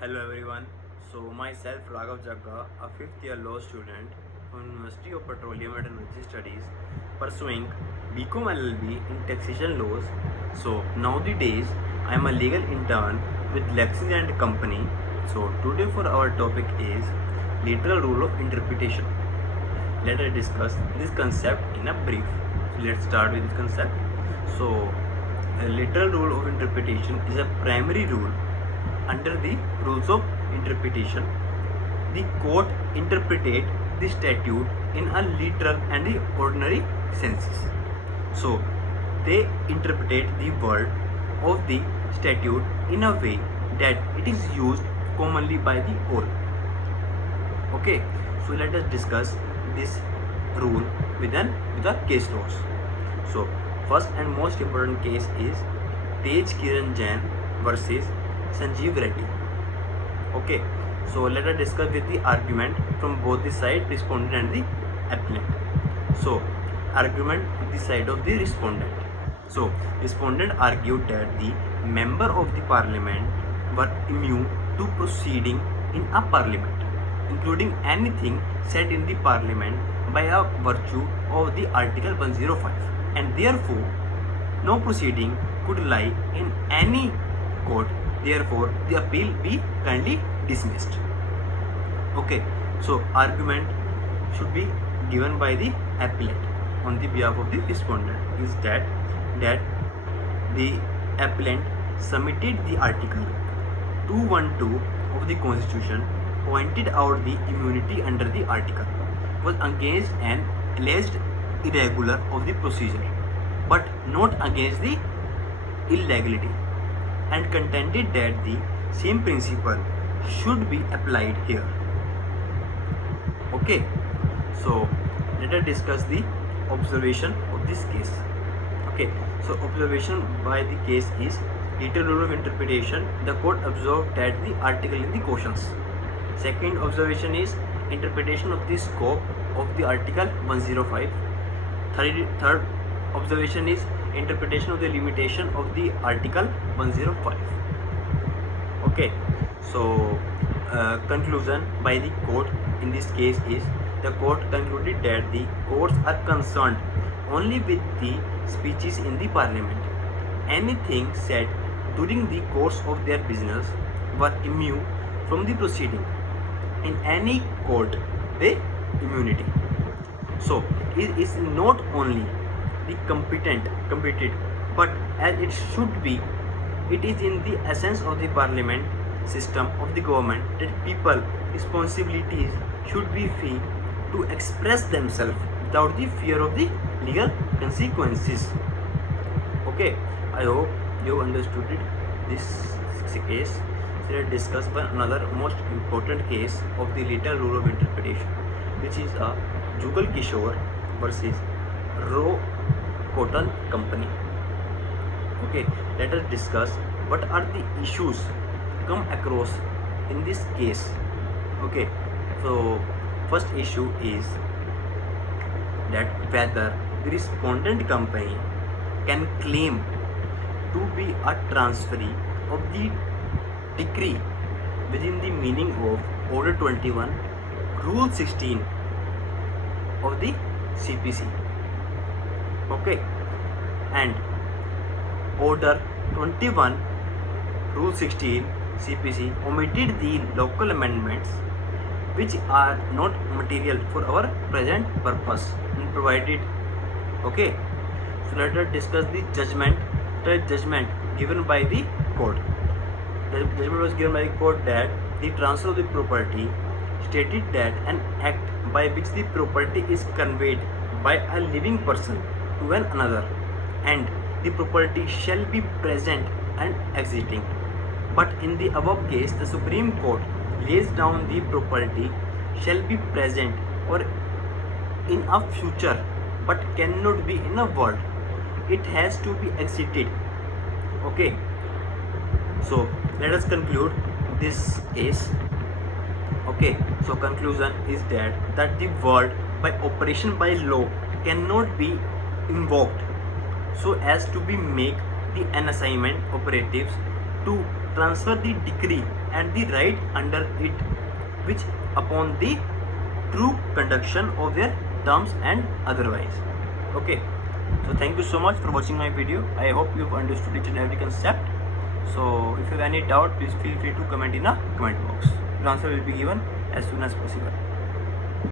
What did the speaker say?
Hello everyone. So myself Raghav Jagga, a fifth year law student from University of Petroleum and Energy Studies, pursuing BCom LLB in taxation laws. So nowadays I am a legal intern with LEXIS and Company. So today for our topic is literal rule of interpretation. Let us discuss this concept in a brief. So let's start with this concept. So a literal rule of interpretation is a primary rule. Under the rules of interpretation, the court interpreted the statute in a literal and the ordinary senses. So, they interpreted the word of the statute in a way that it is used commonly by the all. Okay, so let us discuss this rule with the case laws. So, first and most important case is Tej Kiran Jain versus Sanjeev Reddy. Okay, so let us discuss with the argument from both the side, respondent and the appellant. So, argument with the side of the respondent. So, respondent argued that the member of the parliament were immune to proceeding in a parliament, including anything said in the parliament by a virtue of the Article 105, and therefore no proceeding could lie in any court. Therefore, the appeal be kindly dismissed. Okay, so argument should be given by the appellant on the behalf of the respondent is that the appellant submitted the Article 212 of the Constitution, pointed out the immunity under the article was against an alleged irregular of the procedure, but not against the illegality, and contended that the same principle should be applied here. Okay, so let us discuss the observation of this case. Okay, so observation by the case is literal rule of interpretation. The court observed that the article in the questions. Second observation is interpretation of the scope of the Article 105. Third observation is interpretation of the limitation of the Article 105. Okay, so conclusion by the court in this case is the court concluded that the courts are concerned only with the speeches in the parliament. Anything said during the course of their business were immune from the proceeding in any court by immunity. So it is not only the competent, but as it should be, it is in the essence of the parliament system of the government that people responsibilities should be free to express themselves without the fear of the legal consequences. Okay, I hope you understood it, this case. So let's discuss one another most important case of the literal rule of interpretation, which is a Jugal Kishore versus Roe Cotton Company. Okay, let us discuss what are the issues come across in this case. Okay, so first issue is that whether the respondent company can claim to be a transferee of the decree within the meaning of Order 21, Rule 16 of the CPC. Okay, and Order 21 Rule 16 CPC omitted the local amendments which are not material for our present purpose and provided. Okay, so let us discuss the judgment given by the court. The judgment was given by the court that the transfer of the property stated that an act by which the property is conveyed by a living person to an another, and the property shall be present and existing. But in the above case, the Supreme Court lays down the property shall be present or in a future, but cannot be in a world. It has to be exited. Okay, so let us conclude this case. Okay, so conclusion is that the word by operation by law cannot be invoked so as to be make the an assignment operatives to transfer the decree and the right under it, which upon the true conduction of their terms and otherwise. Okay, so thank you so much for watching my video. I hope you've understood each and every concept. So if you have any doubt, please feel free to comment in the comment box. Your answer will be given as soon as possible.